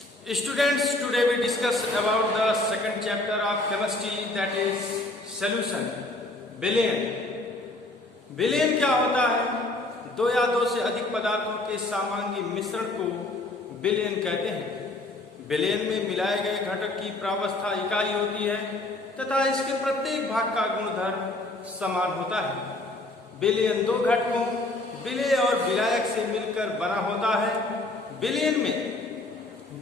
Students, today we discuss about the second chapter of chemistry, that is solution. विलयन. विलयन क्या होता है? दो या दो से अधिक पदार्थों के सामान्य मिश्रण को विलयन कहते हैं। विलयन में मिलाए गए घटक की प्रावस्था इकाई होती है तथा इसके प्रत्येक भाग का गुणधर्म समान होता है। विलयन दो घटकों विलेय और विलायक से मिलकर बना होता है। विलयन में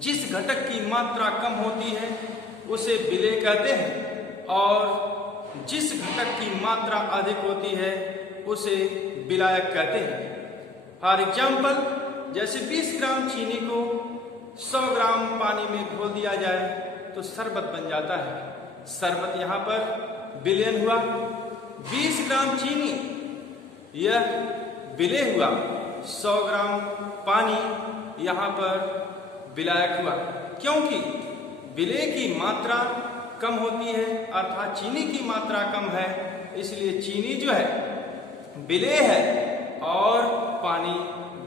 जिस घटक की मात्रा कम होती है उसे विलेय कहते हैं और जिस घटक की मात्रा अधिक होती है उसे विलायक कहते हैं। फॉर एग्जाम्पल, जैसे 20 ग्राम चीनी को 100 ग्राम पानी में घोल दिया जाए तो शरबत बन जाता है। शरबत यहाँ पर विलयन हुआ। 20 ग्राम चीनी यह विलेय हुआ। 100 ग्राम पानी यहाँ पर विलायक हुआ, क्योंकि विलेय की मात्रा कम होती है अर्थात चीनी की मात्रा कम है, इसलिए चीनी जो है विलेय है और पानी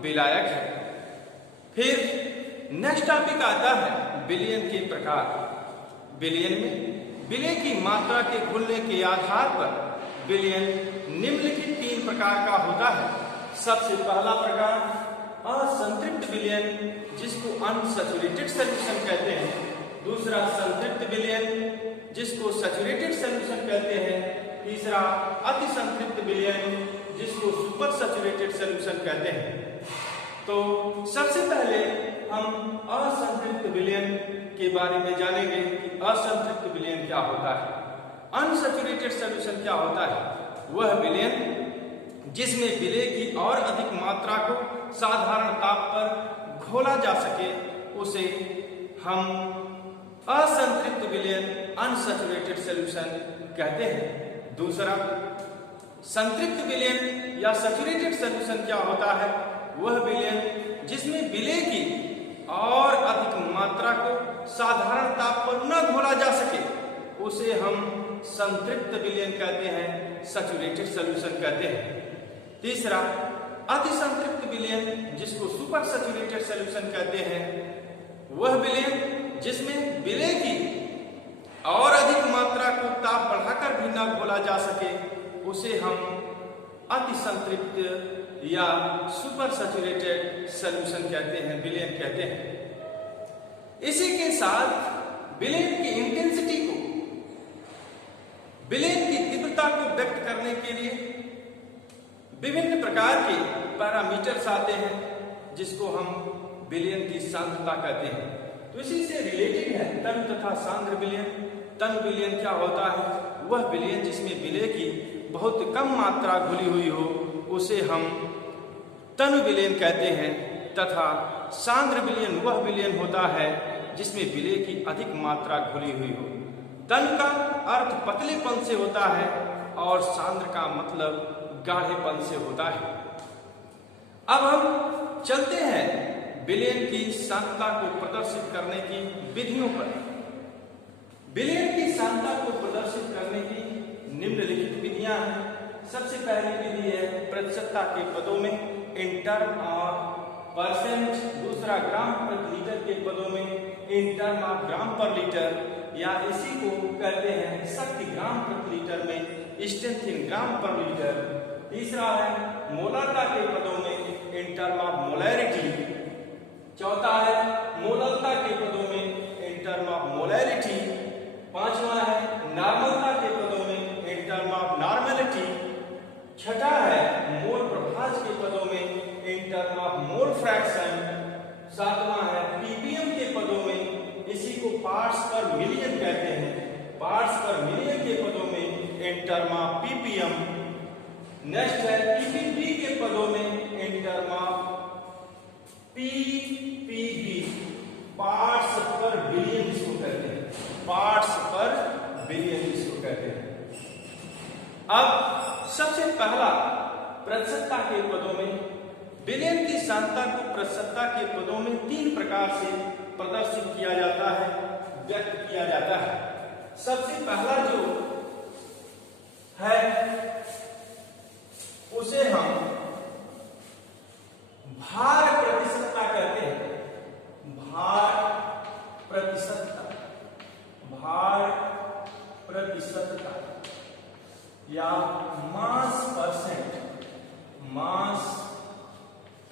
विलायक है। फिर नेक्स्ट टॉपिक आता है विलयन के प्रकार। विलयन में विलेय की मात्रा के घुलने के आधार पर विलयन निम्नलिखित 3 प्रकार का होता है। सबसे पहला प्रकार असंतृप्त विलयन, जिसको अनसैचुरेटेड सॉल्यूशन कहते हैं। दूसरा संतृप्त विलयन, जिसको सैचुरेटेड सॉल्यूशन कहते हैं। तीसरा अति संतृप्त विलयन, जिसको सुपर सैचुरेटेड सॉल्यूशन कहते हैं। तो सबसे पहले हम असंतृप्त विलयन के बारे में जानेंगे कि असंतृप्त विलयन क्या होता है। अनसैचुरेटेड सॉल्यूशन क्या होता है? वह विलयन जिसमें विलेय की और अधिक मात्रा को साधारण ताप पर घोला जा सके उसे हम असंतृप्त विलयन अनसैचुरेटेड सॉल्यूशन कहते हैं। दूसरा संतृप्त विलयन या सैचुरेटेड सॉल्यूशन क्या होता है? वह विलयन जिसमें विलेय की और अधिक मात्रा को साधारण ताप पर न घोला जा सके उसे हम संतृप्त विलयन कहते हैं, सैचुरेटेड सॉल्यूशन कहते हैं। तीसरा अति संतृप्त विलयन, जिसको सुपर सैचुरेटेड सॉल्यूशन कहते हैं, वह विलयन जिसमें विलेय की और अधिक मात्रा को ताप बढ़ाकर भी न घोला जा सके उसे हम अति संतृप्त या सुपर सैचुरेटेड सॉल्यूशन कहते हैं, विलयन कहते हैं। इसी के साथ विलयन की इंटेंसिटी को, विलयन की तीव्रता को व्यक्त करने के लिए विभिन्न प्रकार के पैरामीटर्स आते हैं, जिसको हम विलयन की सांद्रता कहते हैं। तो इसी से रिलेटेड है तन तथा सांद्र विलयन। तन विलयन क्या होता है? वह विलयन जिसमें विलेय की बहुत कम मात्रा घुली हुई हो उसे हम तन विलयन कहते हैं, तथा सांद्र विलयन वह विलयन होता है जिसमें विलेय की अधिक मात्रा घुली हुई हो। तन का अर्थ पतलेपन से होता है और सांद्र का मतलब गाढ़ेपन से होता है। अब हम चलते हैं विलयन की सांद्रता को प्रदर्शित करने की विधियों पर। विलयन की सांद्रता को प्रदर्शित करने की निम्नलिखित विधियां हैं। सबसे पहली विधि है प्रतिशतता के पदों में, इन टर्म ऑफ परसेंट। दूसरा ग्राम प्रति लीटर के पदों में, इन टर्म ऑफ ग्राम पर लीटर, या इसी को कहते हैं शक्ति ग्राम प्रति लीटर में, स्ट्रेंथ इन ग्राम पर लीटर। तीसरा है मोलरता के पदों में, इन टर्म ऑफ मोलैरिटी। चौथा है मोलरता के पदों में, इन टर्म ऑफ मोलैरिटी। पांचवा है नॉर्मलता के पदों में, इन टर्म ऑफ नॉर्मेलिटी। छठा है मोल प्रभाज के पदों में, in term of mole fraction. सातवां है पीपीएम के पदों में, इसी को पार्ट्स पर मिलियन कहते हैं, पार्ट्स पर मिलियन के पदों में, in term of ppm. Next है पीपीबी के पदों में, in term of PPB, parts पर बिलियन इसको कहते हैं, पार्ट्स पर बिलियन इसको कहते हैं। अब सबसे पहला प्रतिशतता के पदों में विलयन की सांद्रता को प्रतिशतता के पदों में 3 प्रकार से प्रदर्शित किया जाता है, व्यक्त किया जाता है। सबसे पहला जो है उसे हम भार प्रतिशतता कहते हैं। भार या मास परसेंट, मास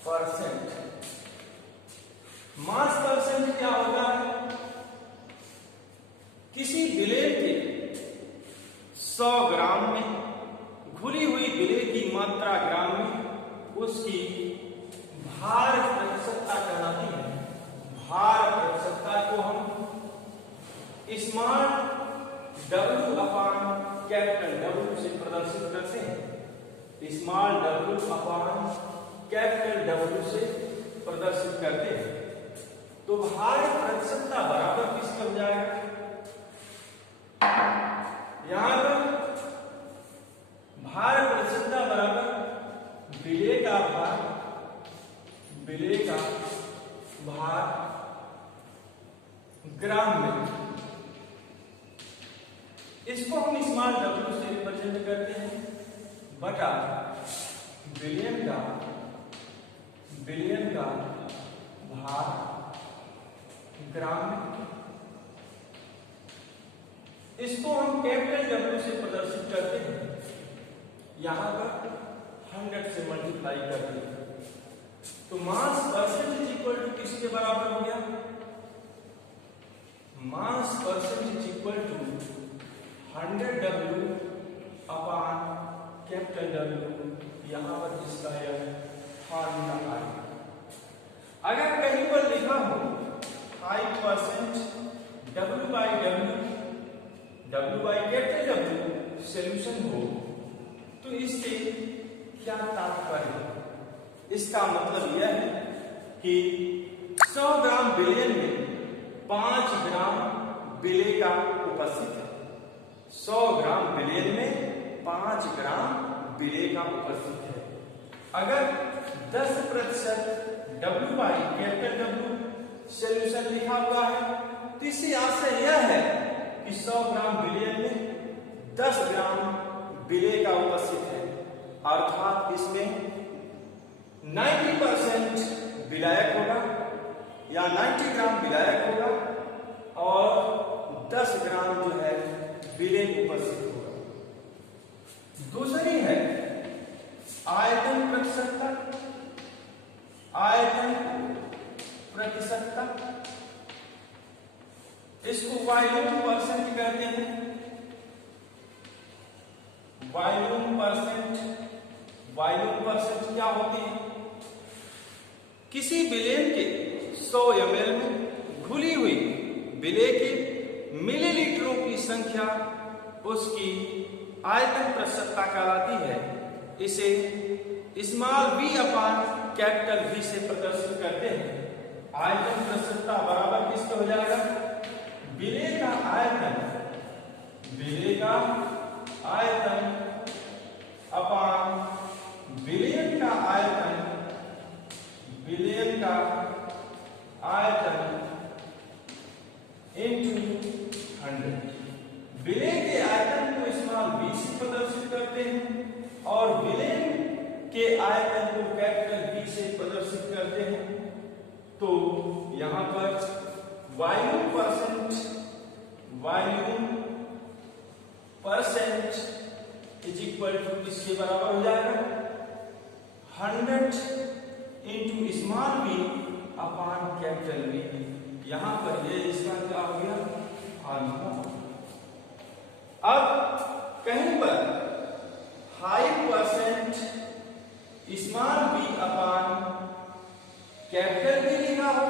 परसेंट। मास परसेंट क्या होता है? किसी विलेय के 100 ग्राम में घुली हुई विलेय की मात्रा ग्राम में उसकी भार प्रतिशतता कहलाती है। भार प्रतिशतता को हम small W upon capital W से प्रदर्शित करते हैं। Small W upon capital W से प्रदर्शित करते हैं। तो भार प्रतिशतता बराबर किसके हो जाएगा? यहां पर भार प्रतिशतता बराबर विलेय का भार, विलेय का भार ग्राम में। इसको हम स्मॉल W से रिप्रेजेंट करते हैं बटा विलियन का भार ग्राम में। इसको हम कैपिटल W से प्रदर्शित करते हैं, यहां पर 100 से मल्टीप्लाई करते हैं। तो mass percent is equal to किसके बराबर हो गया? Mass percent is equal to 100W upon capital W। यहां पर इसका यह फॉर्मूला आएगा। अगर कहीं पर लिखा हो 5% W by capital W solution हो, तो इससे क्या तात्पर्य है? इसका मतलब यह है कि 100 ग्राम विलेय में 5 ग्राम विलेय का उपस्थित है। 100 ग्राम विलेय में 5 ग्राम विलेय का उपस्थित है। अगर 10% W by capital W solution लिखा हुआ है, तो इससे आशय यह है कि 100 ग्राम विलेय में 10 ग्राम विलेय का उपस्थित है, अर्थात इसमें 90% विलायक होगा या 90 ग्राम विलायक होगा और 10 ग्राम जो है विलेय उपस्थित होगा। दूसरी है आयतन प्रतिशतता। आयतन प्रतिशतता इसको वॉल्यूम परसेंट कहते हैं। वॉल्यूम परसेंट क्या होती है? किसी विलेय के 100 ml में घुली हुई विलेय के मिलीलीटरों की संख्या उसकी आयतन प्रतिशतता कहलाती है। इसे small v upon capital V से प्रदर्शित करते हैं। आयतन प्रतिशतता बराबर किसके हो जाएगा? विलेय का आयतन अपॉन विलेयन का आयतन इनटू 100। विलेय के आयतन को स्मॉल v से प्रदर्शित करते हैं और विलेय के आयतन को कैपिटल V से प्रदर्शित करते हैं। तो यहां पर volume percent is equal to किसके बराबर हो जाएगा? 100 into small v upon capital V। यहां पर ये इसका क्या हो गया? फॉर्मूला। अब कहीं पर 5% small v upon capital V लिखा हो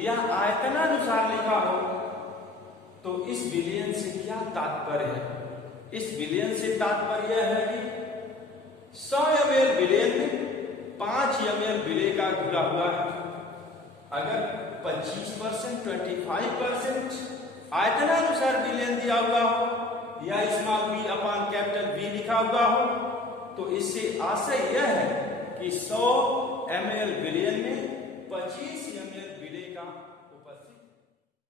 या आयतनानुसार लिखा हो, तो इस विलेय से क्या तात्पर्य है? इस विलेय से तात्पर्य है कि 100 ml विलेय में 5 ml विलेय का घुला हुआ है। अगर 25%, 25% आयतनानुसार विलेय दिया हुआ हो या small v upon capital V लिखा हुआ हो, तो इससे आशय यह है कि 100 ml विलेय में 25 ml